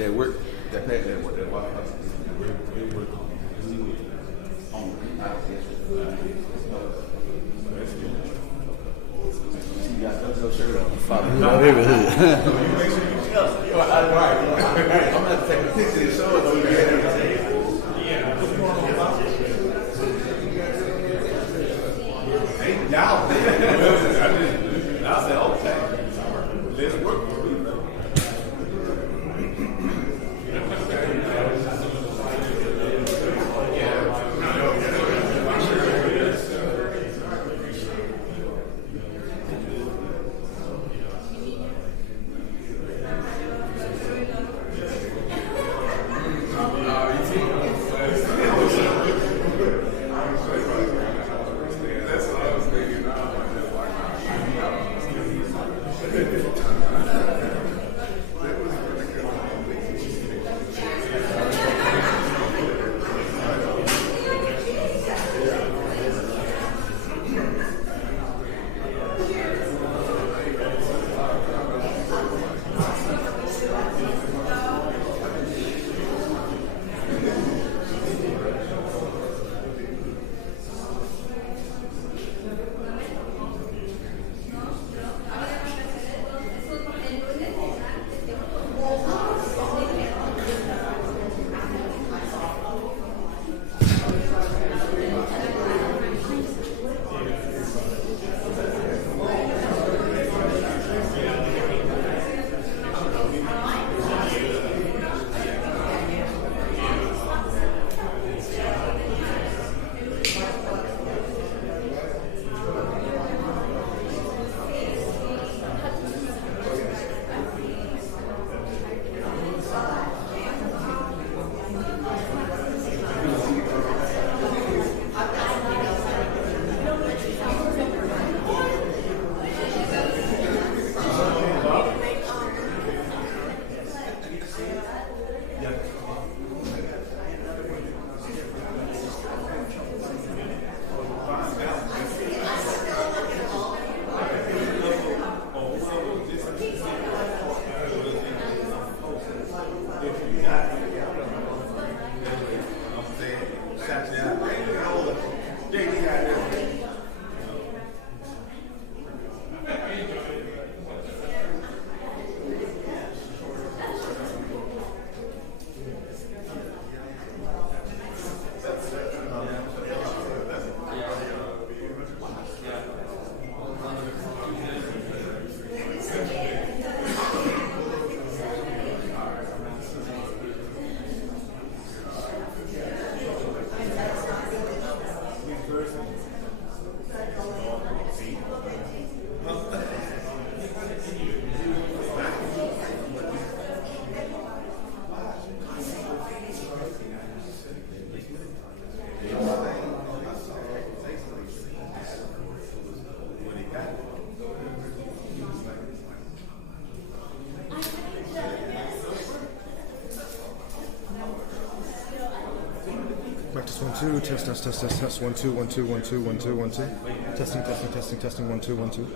that work, that pack that work, that work on the house. You got no shirt on. No neighborhood. I'm gonna have to take a picture and show it. Y'all, I said, okay, let's work for it. 2, test, 1 2 1 2 1 2 1 2 1 2, testing 1 2 1 2.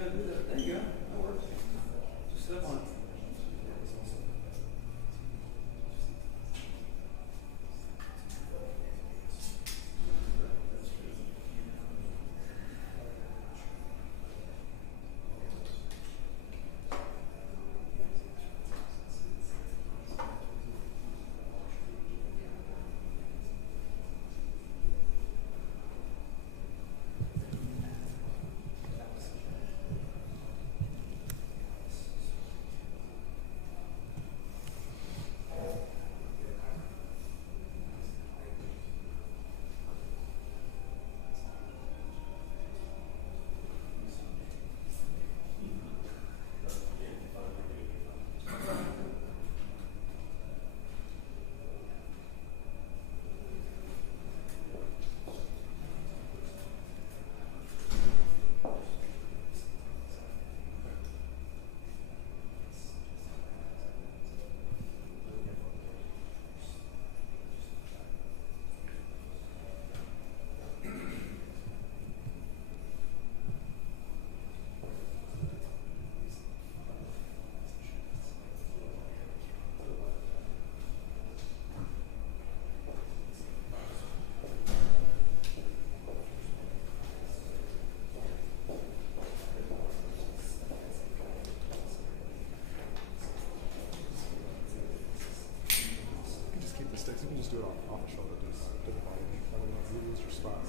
There you go. That works. Just step on it. Sticks. You can just do it off the shoulder. Doesn't bother me. I don't know if you lose your spot.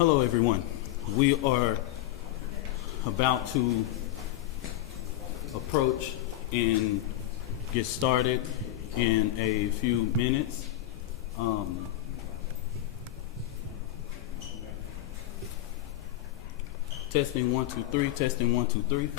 Hello, everyone. We are about to approach and get started in a few minutes. Testing 1 2 3. Testing 1 2 3.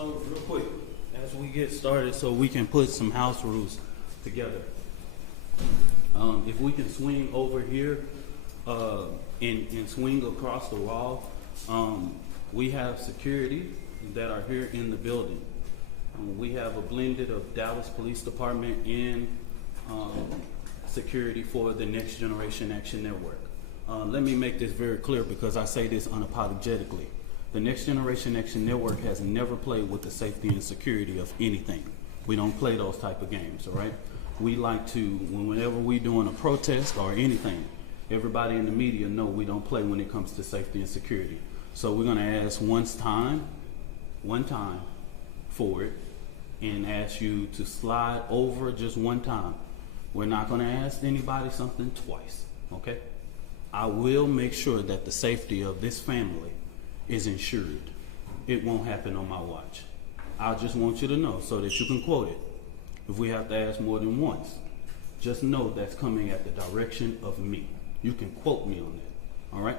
So real quick, as we get started, so we can put some house rules together. If we can swing over here and swing across the wall, we have security that are here in the building. We have a blended of Dallas Police Department and security for the Next Generation Action Network. Let me make this very clear because I say this unapologetically. The Next Generation Action Network has never played with the safety and security of anything. We don't play those type of games, all right? We like to, whenever we're doing a protest or anything, everybody in the media know we don't play when it comes to safety and security. So we're gonna ask one time for it, and ask you to slide over just one time. We're not gonna ask anybody something twice, okay? I will make sure that the safety of this family is ensured. It won't happen on my watch. I just want you to know so that you can quote it. If we have to ask more than once, just know that's coming at the direction of me. You can quote me on that, all right?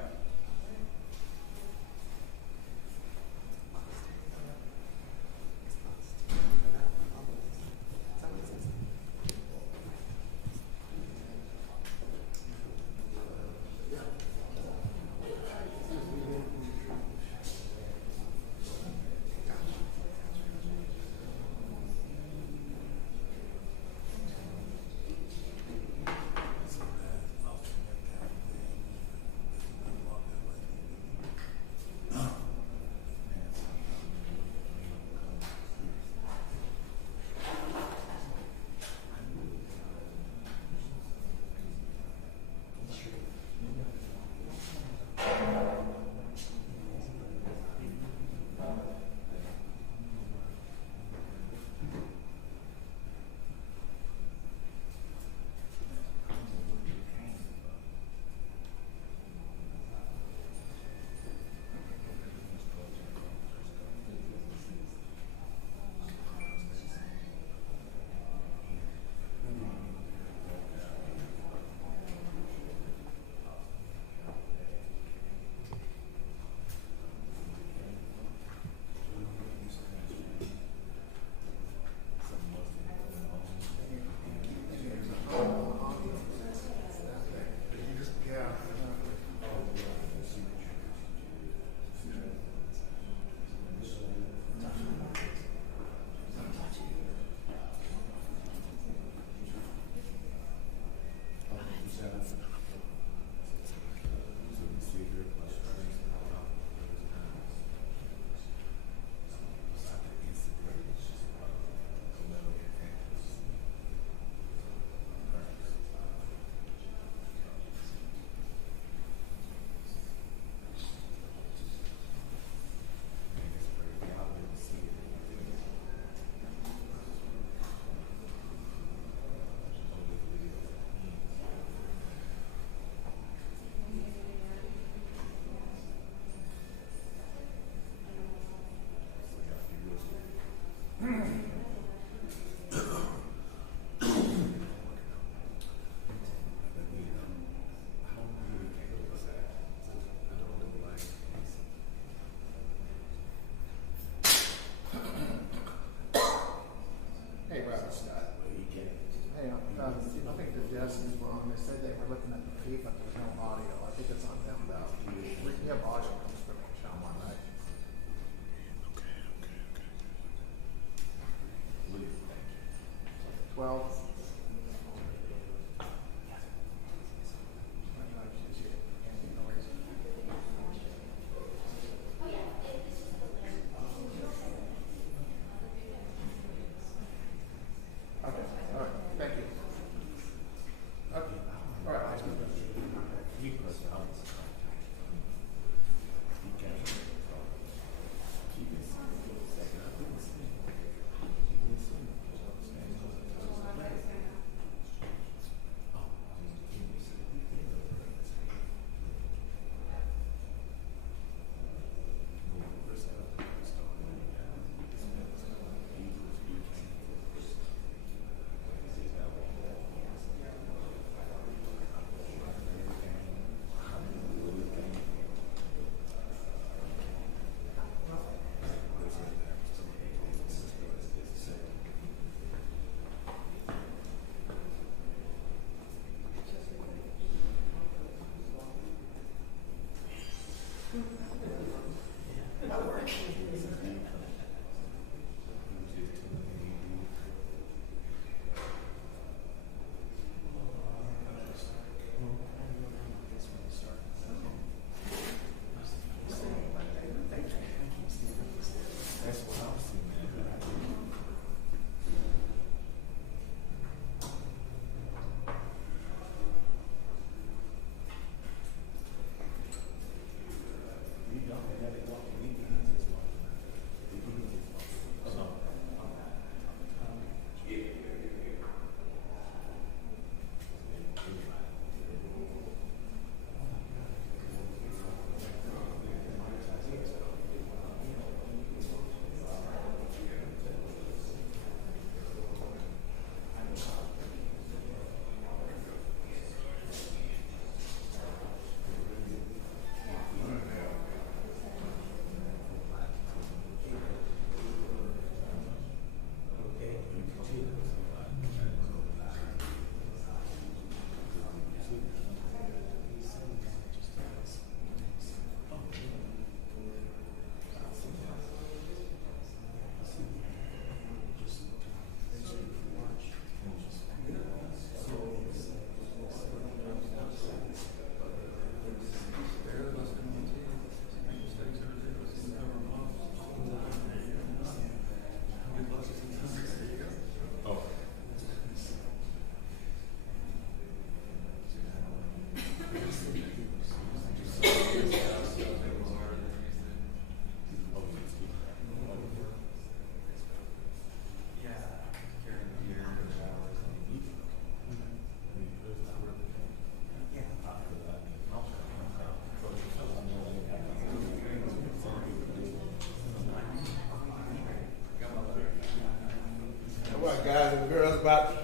girl, that's about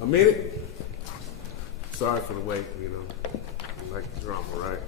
a minute. Sorry for the wait, you know. I like drama, right?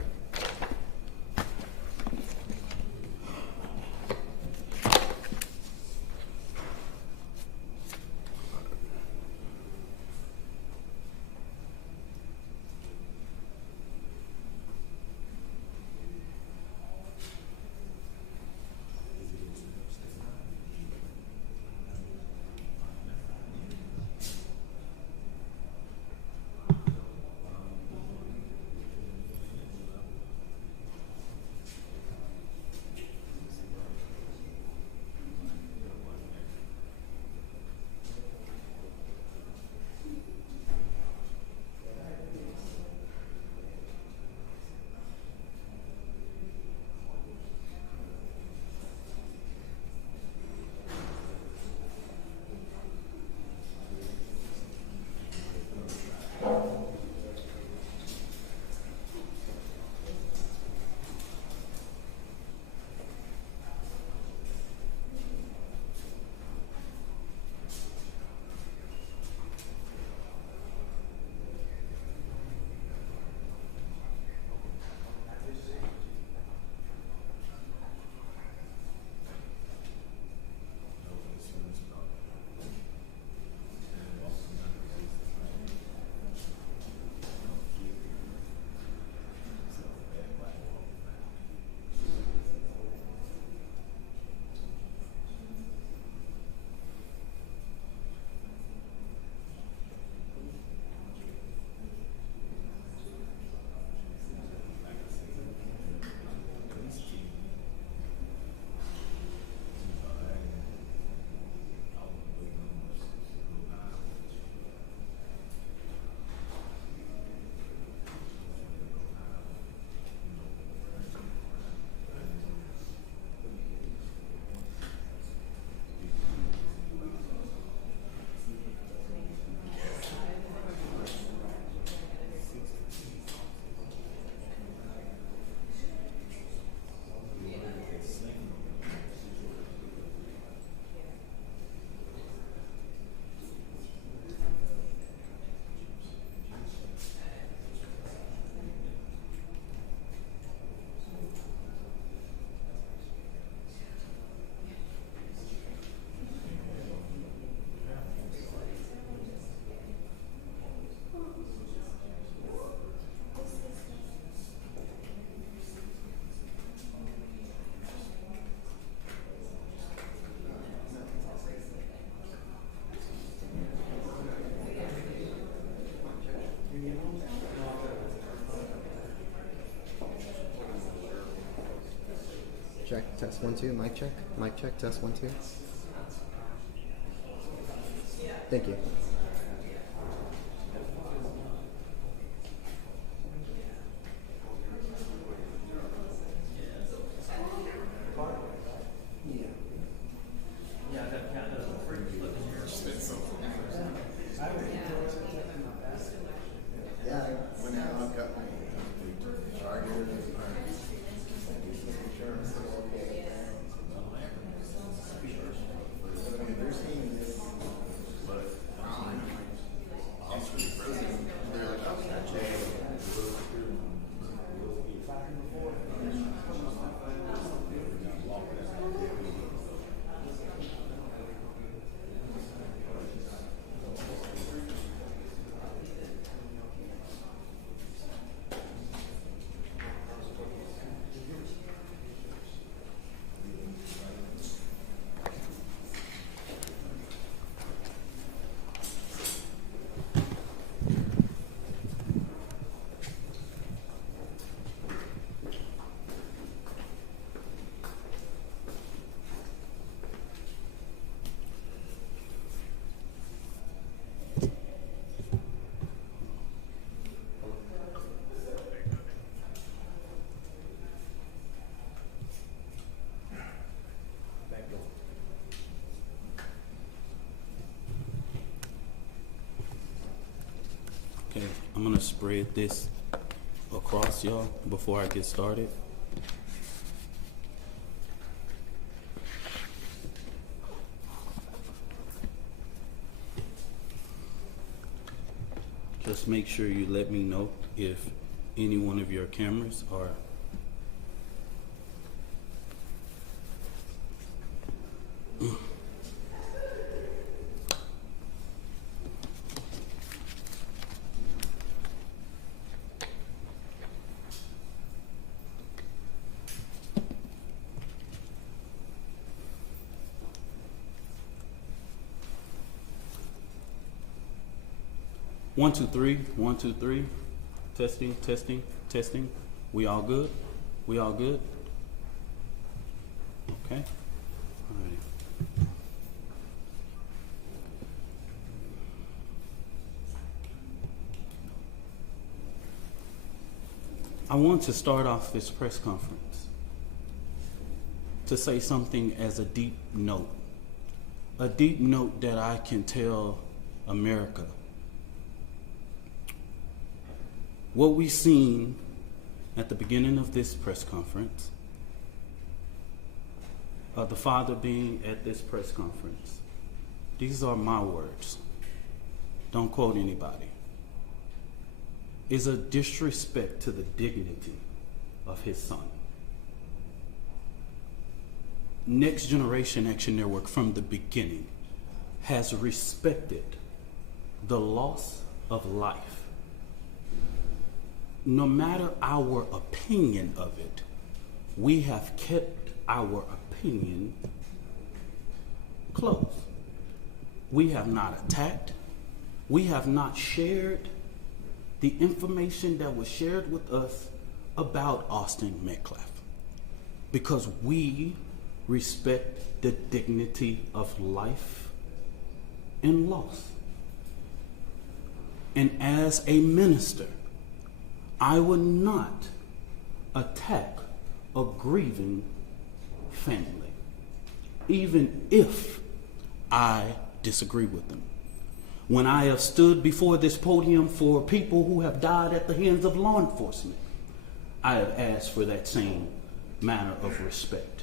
Check, test 1 2, mic check, test 1 2. Thank you. Okay, I'm gonna spread this across y'all before I get started. just make sure you let me know if any one of your cameras are. One, two, three. 1, 2, 3. Testing, testing, testing. We all good? We all good? Okay. All right. I want to start off this press conference to say something as a deep note that I can tell America. What we've seen at the beginning of this press conference, the father being at this press conference, these are my words, don't quote anybody, is a disrespect to the dignity of his son. Next Generation Action Network from the beginning has respected the loss of life. No matter our opinion of it, we have kept our opinion close. We have not attacked. We have not shared the information that was shared with us about Austin Metcalf, because we respect the dignity of life and loss. And as a minister, I would not attack a grieving family, even if I disagree with them. When I have stood before this podium for people who have died at the hands of law enforcement, I have asked for that same manner of respect.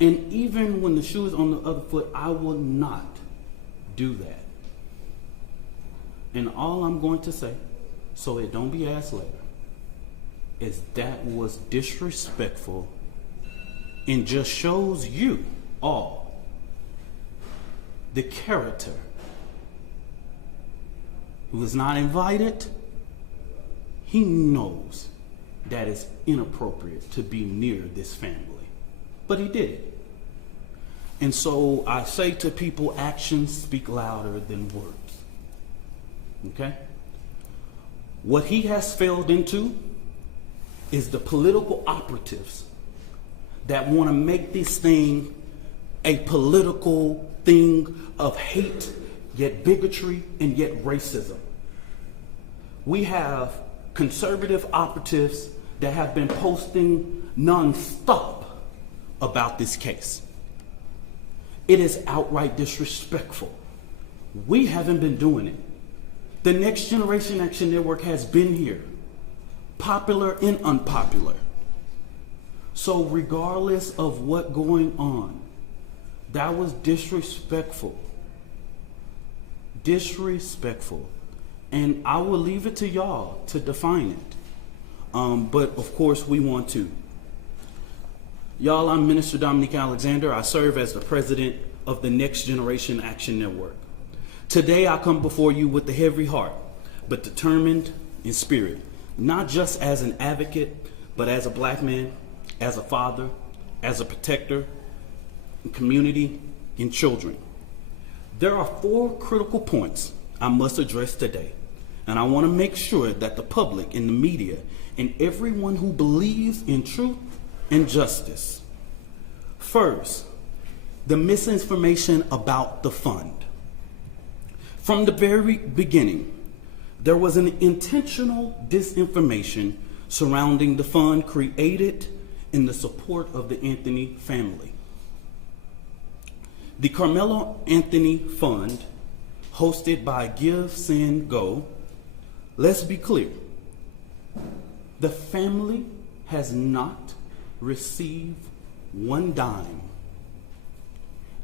And even when the shoe is on the other foot, I will not do that. And all I'm going to say, so it don't be asked later, is that was disrespectful and just shows you all the character who is not invited. He knows that it's inappropriate to be near this family, but he did it. And so I say to people, actions speak louder than words. Okay? What he has failed into is the political operatives that want to make this thing a political thing of hate, yet bigotry, and yet racism. We have conservative operatives that have been posting nonstop about this case. It is outright disrespectful. We haven't been doing it. The Next Generation Action Network has been here, popular and unpopular. So regardless of what's going on, that was disrespectful. Disrespectful. And I will leave it to y'all to define it. But of course we want to. Y'all, I'm Minister Dominique Alexander. I serve as the president of the Next Generation Action Network. Today I come before you with a heavy heart, but determined in spirit, not just as an advocate, but as a black man, as a father, as a protector, community, and children. There are 4 critical points I must address today, and I want to make sure that the public and the media and everyone who believes in truth and justice. First, the misinformation about the fund. From the very beginning, there was an intentional disinformation surrounding the fund created in the support of the Anthony family. The Karmelo Anthony Fund, hosted by Give, Send, Go, let's be clear, the family has not received one dime.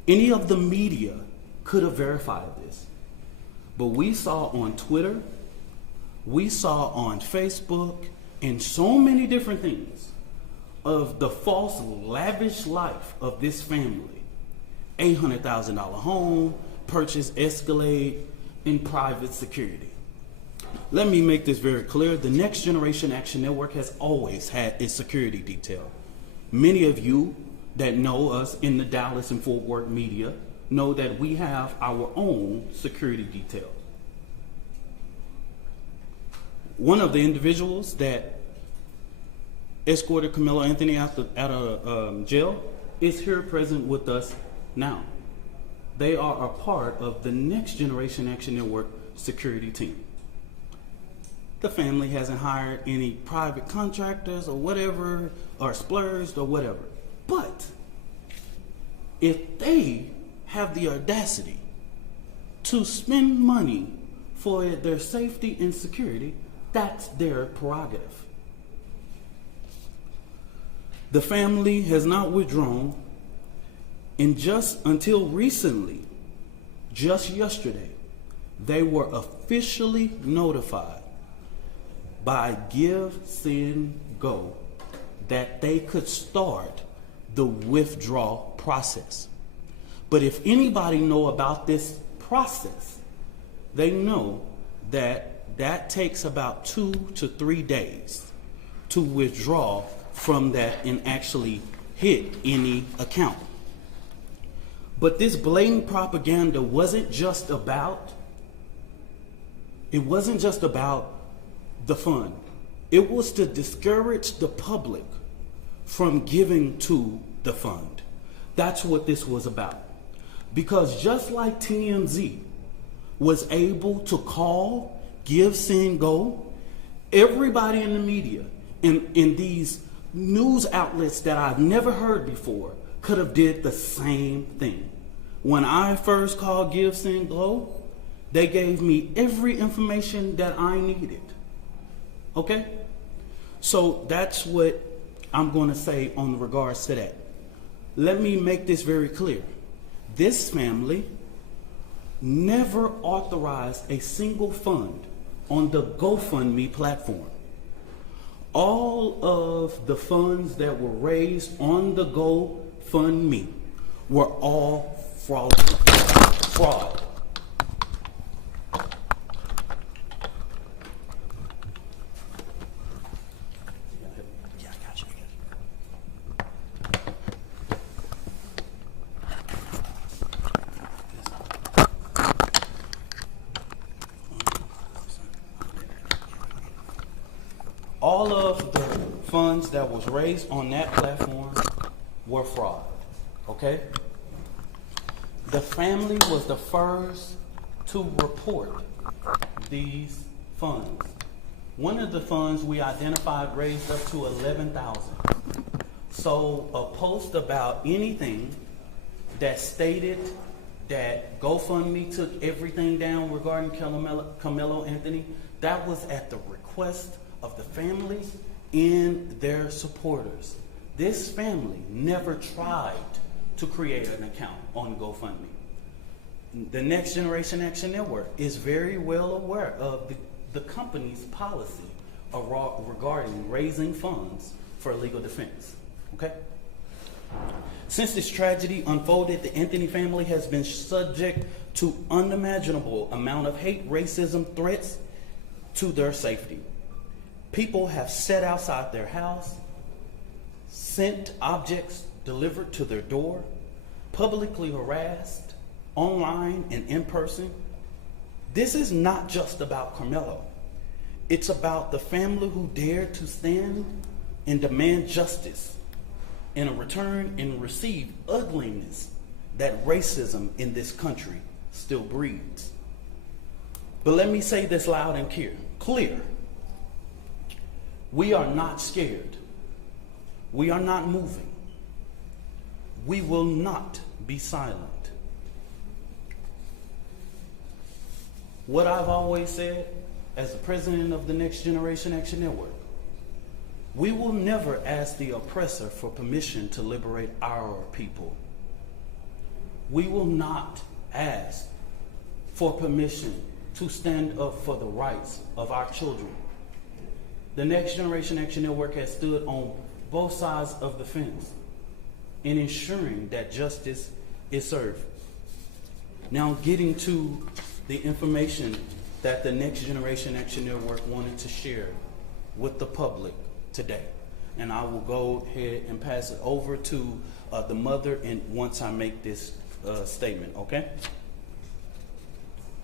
Any of the media could have verified this. But we saw on Twitter, we saw on Facebook, and so many different things of the false, lavish life of this family. $800,000 home, purchase Escalade, in private security. Let me make this very clear. The Next Generation Action Network has always had its security detail. Many of you that know us in the Dallas and Fort Worth media know that we have our own security detail. One of the individuals that escorted Karmelo Anthony out of jail is here present with us now. They are a part of the Next Generation Action Network security team. The family hasn't hired any private contractors or whatever, or splurged or whatever. But if they have the audacity to spend money for their safety and security, that's their prerogative. The family has not withdrawn, and just until recently, just yesterday, they were officially notified by Give, Send, Go that they could start the withdrawal process. But if anybody know about this process, they know that that takes about 2 to 3 days to withdraw from that and actually hit any account. But this blatant propaganda wasn't just about the fund. It was to discourage the public from giving to the fund. That's what this was about. Because just like TMZ was able to call, Give, Send, Go, everybody in the media, in these news outlets that I've never heard before, could have did the same thing. When I first called Give, Send, Go, they gave me every information that I needed. Okay? So that's what I'm going to say on regards to that. Let me make this very clear. This family never authorized a single fund on the GoFundMe platform. All of the funds that were raised on the GoFundMe were all fraud. Yeah, I got you. All of the funds that was raised on that platform were fraud, okay? The family was the first to report these funds. One of the funds we identified raised up to $11,000. So a post about anything that stated that GoFundMe took everything down regarding Karmelo Anthony, that was at the request of the families and their supporters. This family never tried to create an account on GoFundMe. The Next Generation Action Network is very well aware of the company's policy regarding raising funds for legal defense. Okay? Since this tragedy unfolded, the Anthony family has been subject to unimaginable amount of hate, racism, threats to their safety. People have sat outside their house, sent objects delivered to their door, publicly harassed, online and in person. This is not just about Karmelo. It's about the family who dared to stand and demand justice in a return and receive ugliness that racism in this country still breeds. But let me say this loud and clear. We are not scared. We are not moving. We will not be silent. What I've always said as the president of the Next Generation Action Network, we will never ask the oppressor for permission to liberate our people. We will not ask for permission to stand up for the rights of our children. The Next Generation Action Network has stood on both sides of the fence in ensuring that justice is served. Now, getting to the information that the Next Generation Action Network wanted to share with the public today. And I will go ahead and pass it over to the mother and once I make this statement, okay?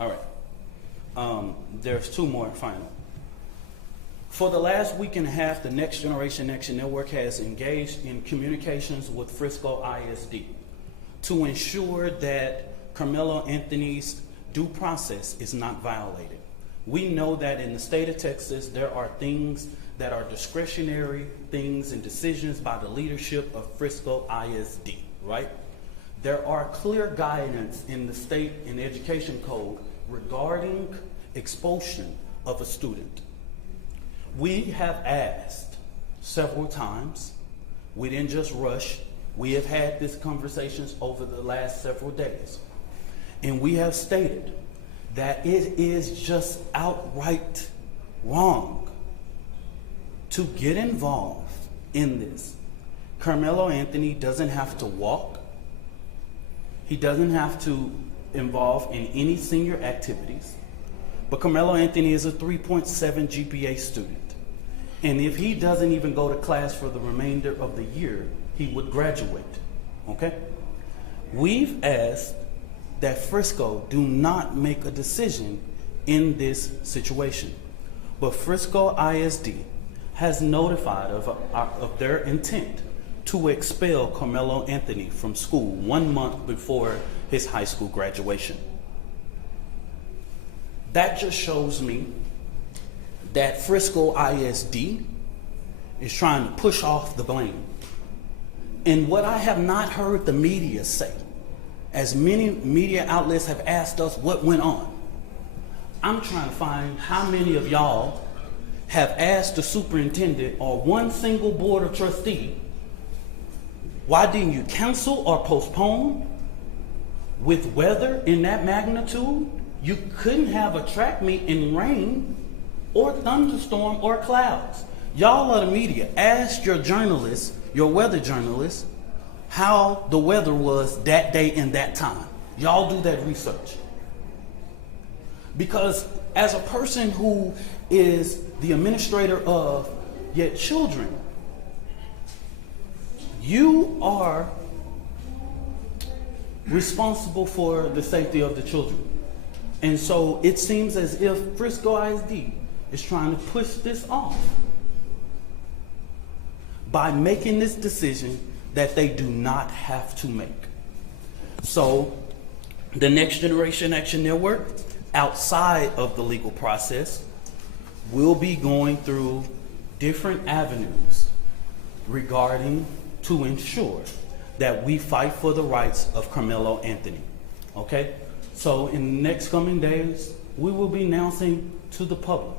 All right. There's two more final. For the last week and a half, the Next Generation Action Network has engaged in communications with Frisco ISD to ensure that Karmelo Anthony's due process is not violated. We know that in the state of Texas, there are things that are discretionary things and decisions by the leadership of Frisco ISD, right? There are clear guidance in the state and education code regarding expulsion of a student. We have asked several times, we didn't just rush, we have had these conversations over the last several days, and we have stated that it is just outright wrong to get involved in this. Karmelo Anthony doesn't have to walk. He doesn't have to involve in any senior activities. But Karmelo Anthony is a 3.7 GPA student. And if he doesn't even go to class for the remainder of the year, he would graduate, okay? We've asked that Frisco do not make a decision in this situation. But Frisco ISD has notified of their intent to expel Karmelo Anthony from school 1 month before his high school graduation. That just shows me that Frisco ISD is trying to push off the blame. And what I have not heard the media say, as many media outlets have asked us what went on, I'm trying to find how many of y'all have asked the superintendent or one single board of trustee, why didn't you cancel or postpone? With weather in that magnitude, you couldn't have a track meet in rain or thunderstorm or clouds. Y'all are the media. Ask your journalists, your weather journalists, how the weather was that day and that time. Y'all do that research. Because as a person who is the administrator of your children, you are responsible for the safety of the children. And so it seems as if Frisco ISD is trying to push this off by making this decision that they do not have to make. So the Next Generation Action Network, outside of the legal process, will be going through different avenues regarding to ensure that we fight for the rights of Karmelo Anthony. Okay? So in the next coming days, we will be announcing to the public.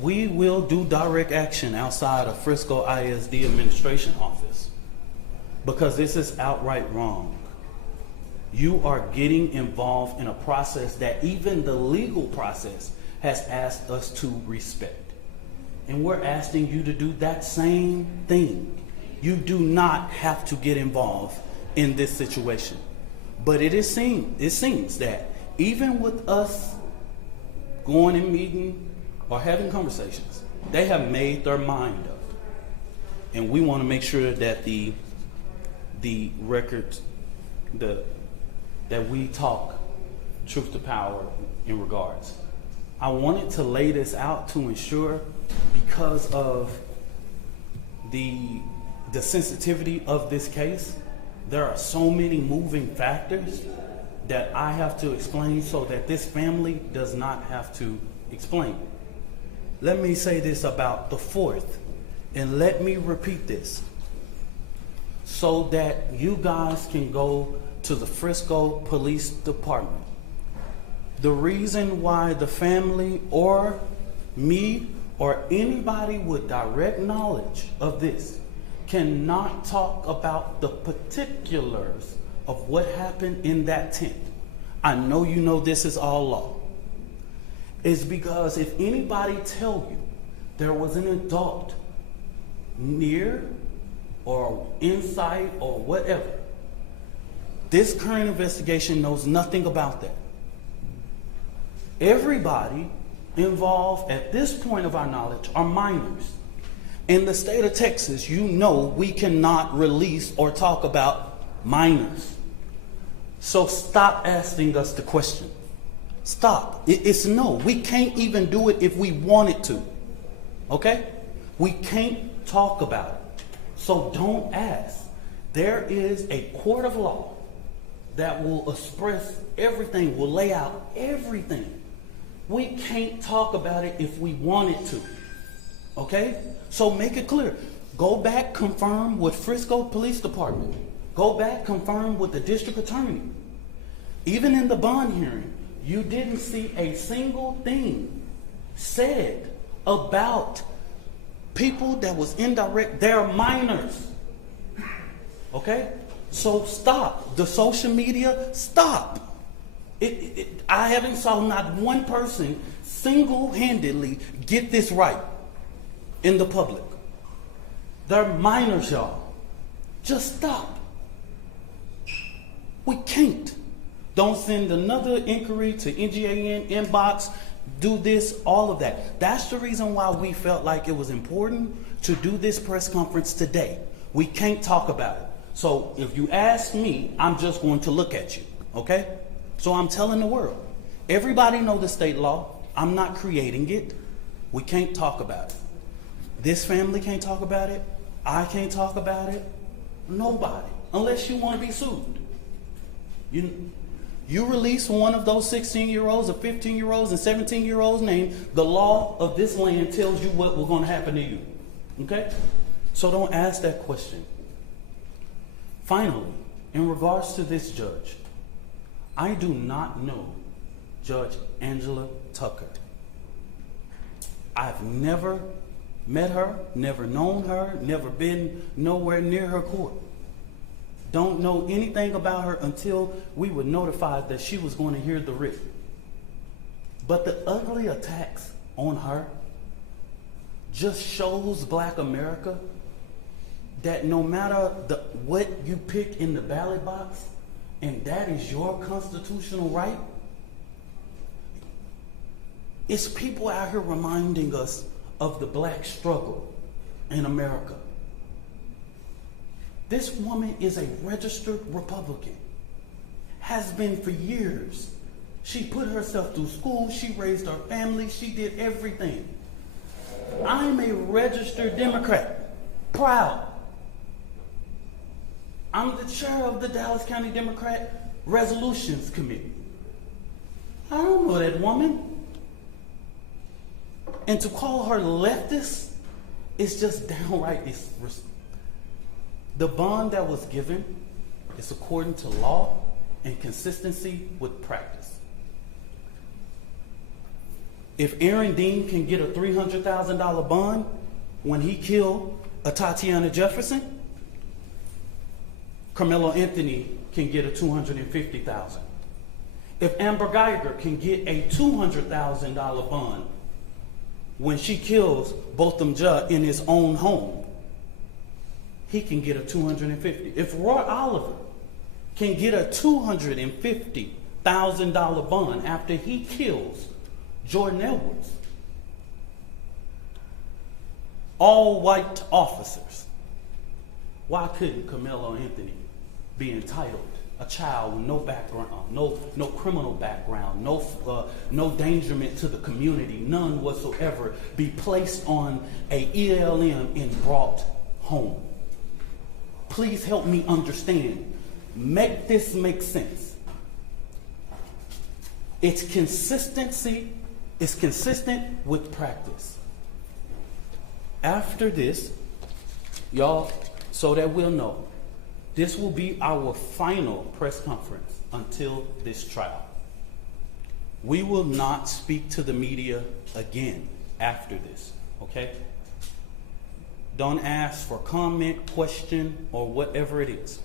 We will do direct action outside of Frisco ISD administration office because this is outright wrong. You are getting involved in a process that even the legal process has asked us to respect. And we're asking you to do that same thing. You do not have to get involved in this situation. But it seems that even with us going and meeting or having conversations, they have made their mind up. And we want to make sure that the records, that we talk truth to power in regards. I wanted to lay this out to ensure, because of the sensitivity of this case, there are so many moving factors that I have to explain so that this family does not have to explain. Let me say this about the fourth, and let me repeat this so that you guys can go to the Frisco Police Department. The reason why the family or me or anybody with direct knowledge of this cannot talk about the particulars of what happened in that tent. I know you know this is all law. Is because if anybody tell you there was an adult near or inside or whatever, this current investigation knows nothing about that. Everybody involved at this point of our knowledge are minors. In the state of Texas, you know we cannot release or talk about minors. So stop asking us the question. Stop. It's no. We can't even do it if we wanted to. Okay? We can't talk about it. So don't ask. There is a court of law that will express everything, will lay out everything. We can't talk about it if we wanted to. Okay? So make it clear. Go back, confirm with Frisco Police Department. Go back, confirm with the district attorney. Even in the bond hearing, you didn't see a single thing said about people that was indirect. They're minors. Okay? So stop. The social media, stop. I haven't saw not one person single-handedly get this right in the public. They're minors, y'all. Just stop. We can't. Don't send another inquiry to NGAN, inbox, do this, all of that. That's the reason why we felt like it was important to do this press conference today. We can't talk about it. So if you ask me, I'm just going to look at you, okay? So I'm telling the world. Everybody know the state law. I'm not creating it. We can't talk about it. This family can't talk about it. I can't talk about it. Nobody, unless you want to be sued. You release one of those 16-year-olds or 15-year-olds and 17-year-olds' name, the law of this land tells you what was going to happen to you. Okay? So don't ask that question. Finally, in regards to this judge, I do not know Judge Angela Tucker. I've never met her, never known her, never been nowhere near her court. Don't know anything about her until we were notified that she was going to hear the writ. But the ugly attacks on her just shows Black America that no matter what you pick in the ballot box, and that is your constitutional right, it's people out here reminding us of the Black struggle in America. This woman is a registered Republican, has been for years. She put herself through school, she raised her family, she did everything. I'm a registered Democrat, proud. I'm the chair of the Dallas County Democrat Resolutions Committee. I don't know that woman. And to call her leftist is just downright disrespectful. The bond that was given is according to law and consistency with practice. If Aaron Dean can get a $300,000 bond when he killed a Tatiana Jefferson, Karmelo Anthony can get a $250,000. If Amber Geiger can get a $200,000 bond when she kills Botham Judge in his own home, he can get a $250,000. If Roy Oliver can get a $250,000 bond after he kills Jordan Edwards, all white officers, why couldn't Karmelo Anthony be entitled? A child with no background, no criminal background, no endangerment to the community, none whatsoever, be placed on a ELM and brought home. Please help me understand. Make this make sense. It's consistency. It's consistent with practice. After this, y'all, so that we'll know, this will be our final press conference until this trial. We will not speak to the media again after this, okay? Don't ask for comment, question, or whatever it is.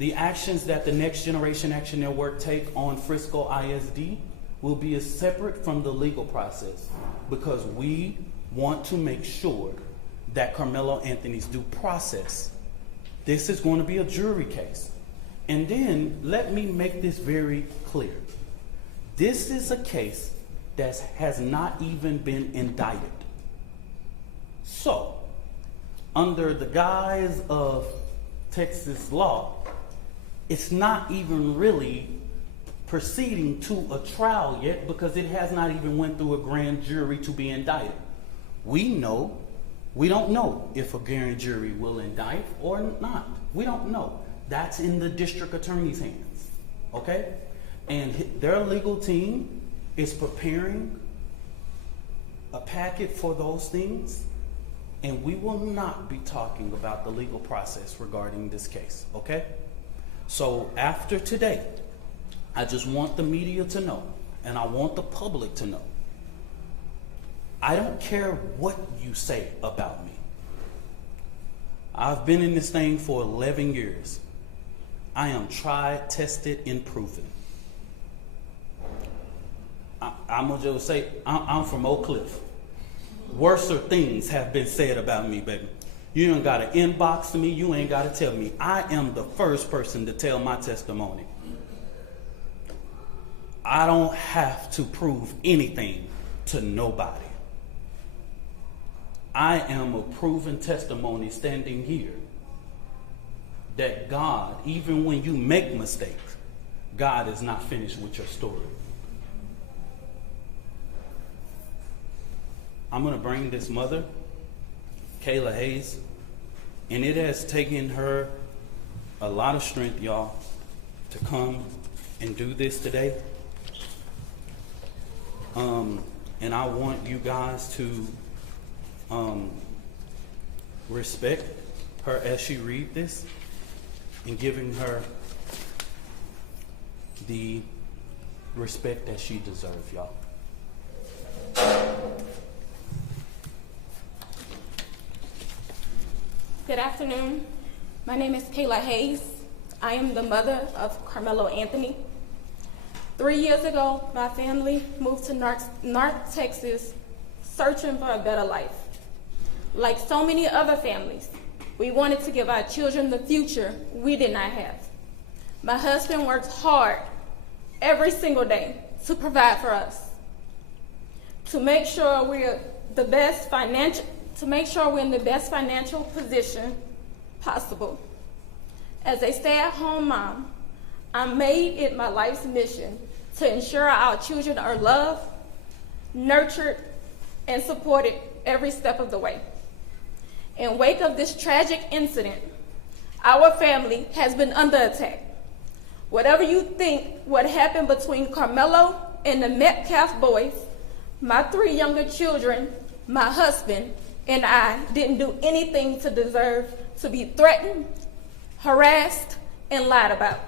The actions that the Next Generation Action Network take on Frisco ISD will be separate from the legal process because we want to make sure that Karmelo Anthony's due process. This is going to be a jury case. And then let me make this very clear. This is a case that has not even been indicted. So, under the guise of Texas law, it's not even really proceeding to a trial yet because it has not even went through a grand jury to be indicted. We don't know if a grand jury will indict or not. We don't know. That's in the district attorney's hands, okay? And their legal team is preparing a packet for those things, and we will not be talking about the legal process regarding this case, okay? So after today, I just want the media to know, and I want the public to know, I don't care what you say about me. I've been in this thing for 11 years. I am tried, tested, and proven. I'm gonna just say, I'm from Oak Cliff. Worser things have been said about me, baby. You ain't gotta inbox me, you ain't gotta tell me. I am the first person to tell my testimony. I don't have to prove anything to nobody. I am a proven testimony standing here that God, even when you make mistakes, God is not finished with your story. I'm going to bring this mother, Kayla Hayes, and it has taken her a lot of strength, y'all, to come and do this today. And I want you guys to respect her as she read this and giving her the respect that she deserves, y'all. Good afternoon. My name is Kayla Hayes. I am the mother of Karmelo Anthony. 3 years ago, my family moved to North Texas searching for a better life. Like so many other families, we wanted to give our children the future we did not have. My husband works hard every single day to provide for us, to make sure we're in the best financial position possible. As a stay-at-home mom, I made it my life's mission to ensure our children are loved, nurtured, and supported every step of the way. In wake of this tragic incident, our family has been under attack. Whatever you think what happened between Karmelo and the Metcalf boys, my 3 younger children, my husband, and I didn't do anything to deserve to be threatened, harassed, and lied about.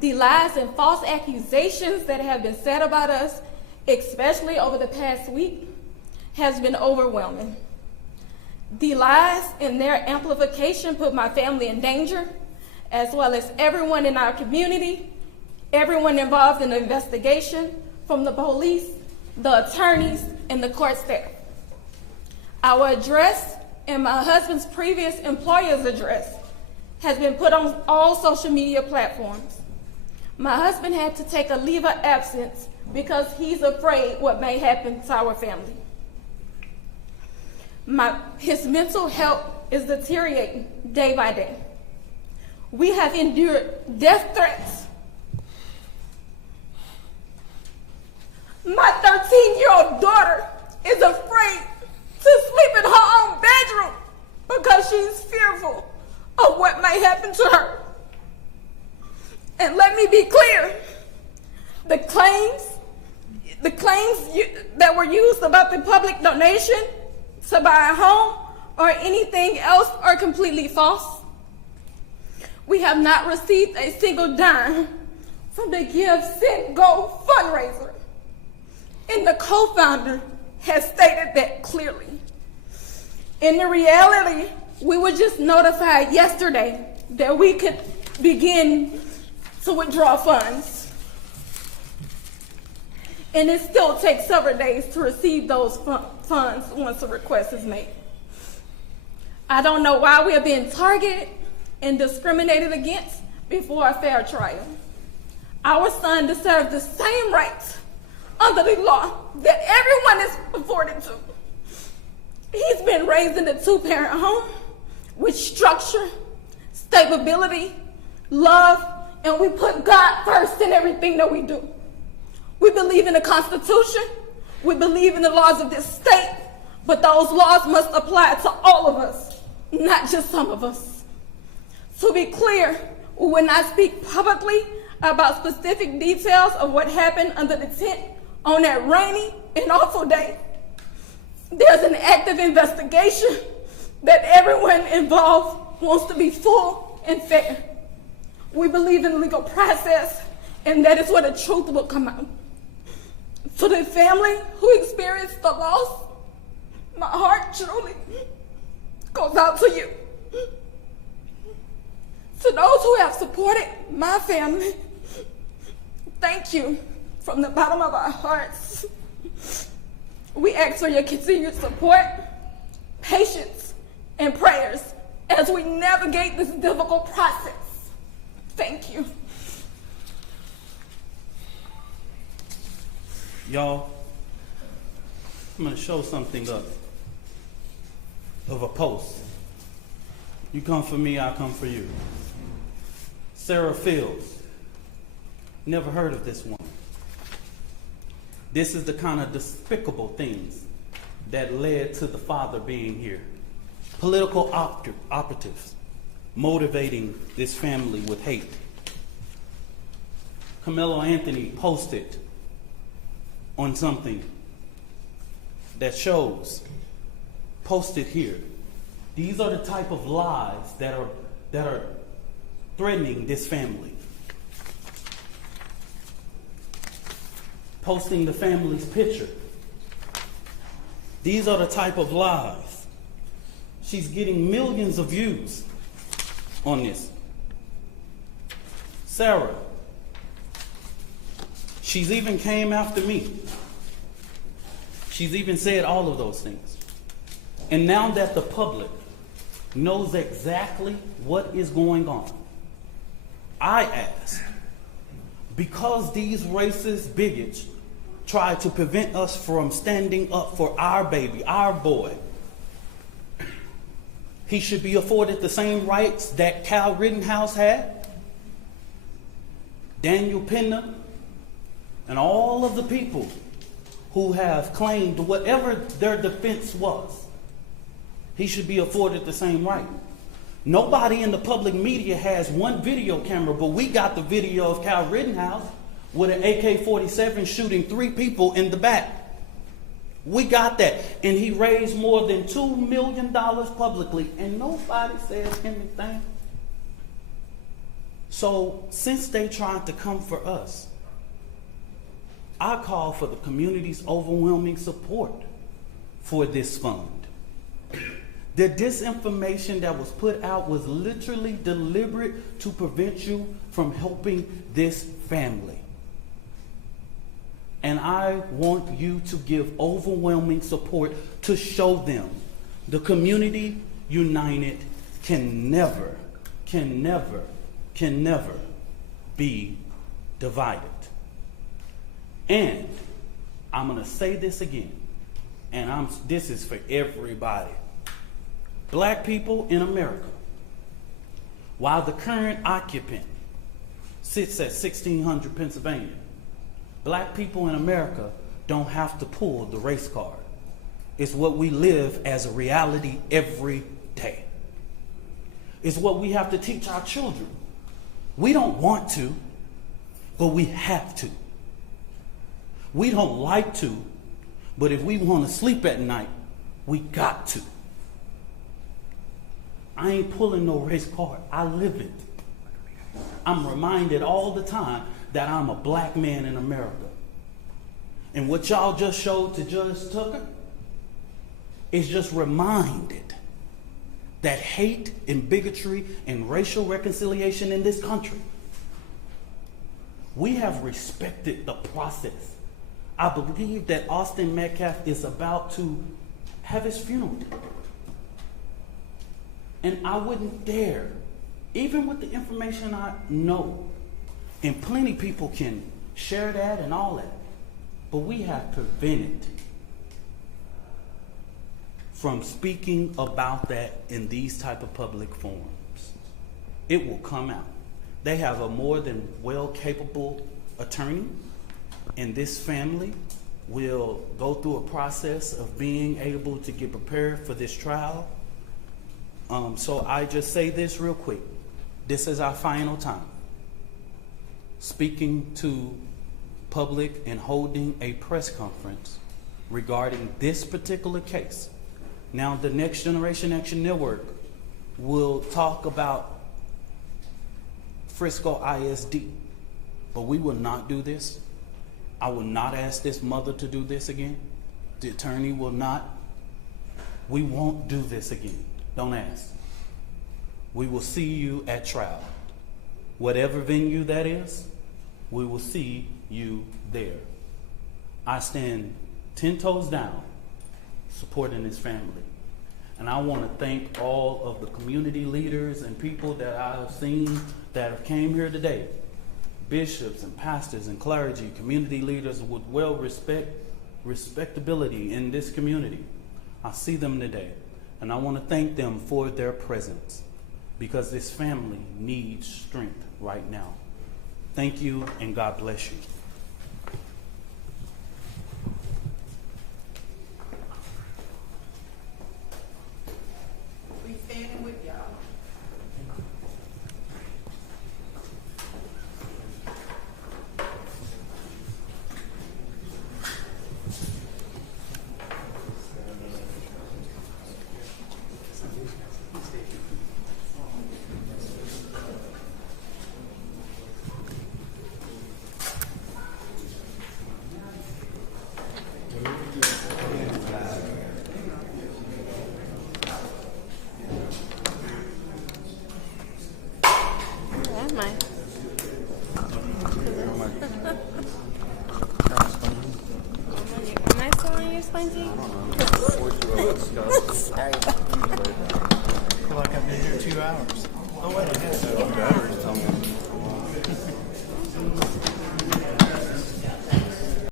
The lies and false accusations that have been said about us, especially over the past week, has been overwhelming. The lies and their amplification put my family in danger, as well as everyone in our community, everyone involved in the investigation, from the police, the attorneys, and the court staff. Our address and my husband's previous employer's address has been put on all social media platforms. My husband had to take a leave of absence because he's afraid what may happen to our family. His mental health is deteriorating day by day. We have endured death threats. My 13-year-old daughter is afraid to sleep in her own bedroom because she's fearful of what may happen to her. And let me be clear, the claims that were used about the public donation to buy a home or anything else are completely false. We have not received a single dime from the Give, Send, Go fundraiser. And the co-founder has stated that clearly. In the reality, we were just notified yesterday that we could begin to withdraw funds. And it still takes several days to receive those funds once a request is made. I don't know why we are being targeted and discriminated against before a fair trial. Our son deserves the same rights under the law that everyone is afforded to. He's been raised in a 2-parent home with structure, stability, love, and we put God first in everything that we do. We believe in the Constitution, we believe in the laws of this state, but those laws must apply to all of us, not just some of us. To be clear, we will not speak publicly about specific details of what happened under the tent on that rainy and awful day. There's an active investigation that everyone involved wants to be full and fair. We believe in the legal process, and that is where the truth will come out. To the family who experienced the loss, my heart truly goes out to you. To those who have supported my family, thank you from the bottom of our hearts. We ask for your continued support, patience, and prayers as we navigate this difficult process. Thank you. Y'all, I'm going to show something of a post. You come for me, I come for you. Sarah Fields. Never heard of this woman. This is the kind of despicable things that led to the father being here. Political operatives motivating this family with hate. Karmelo Anthony posted on something that shows, posted here. These are the type of lies that are threatening this family. Posting the family's picture. These are the type of lies. She's getting millions of views on this. Sarah, she's even came after me. She's even said all of those things. And now that the public knows exactly what is going on, I ask, because these racist bigots try to prevent us from standing up for our baby, our boy, he should be afforded the same rights that Kyle Rittenhouse had, Daniel Penna, and all of the people who have claimed whatever their defense was. He should be afforded the same right. Nobody in the public media has one video camera, but we got the video of Kyle Rittenhouse with an AK-47 shooting 3 people in the back. We got that. And he raised more than $2 million publicly, and nobody says anything. So since they tried to come for us, I call for the community's overwhelming support for this fund. The disinformation that was put out was literally deliberate to prevent you from helping this family. And I want you to give overwhelming support to show them the community united can never be divided. And I'm going to say this again, and this is for everybody. Black people in America, while the current occupant sits at 1600 Pennsylvania, black people in America don't have to pull the race card. It's what we live as a reality every day. It's what we have to teach our children. We don't want to, but we have to. We don't like to, but if we want to sleep at night, we got to. I ain't pulling no race card. I live it. I'm reminded all the time that I'm a black man in America. And what y'all just showed to Judge Tucker is just reminded that hate and bigotry and racial reconciliation in this country. We have respected the process. I believe that Austin Metcalf is about to have his funeral. And I wouldn't dare, even with the information I know, and plenty people can share that and all that, but we have prevented from speaking about that in these type of public forums. It will come out. They have a more than well capable attorney, and this family will go through a process of being able to get prepared for this trial. So I just say this real quick. This is our final time speaking to public and holding a press conference regarding this particular case. Now, the Next Generation Action Network will talk about Frisco ISD, but we will not do this. I will not ask this mother to do this again. The attorney will not. We won't do this again. Don't ask. We will see you at trial. Whatever venue that is, we will see you there. I stand 10 toes down supporting this family. And I want to thank all of the community leaders and people that I have seen that have came here today. Bishops and pastors and clergy, community leaders with respectability in this community. I see them today. And I want to thank them for their presence, because this family needs strength right now. Thank you, and God bless you. We standing with y'all. Am I still on your spongy? Sorry. I feel like I've been here 2 hours. Oh, wait, I guess.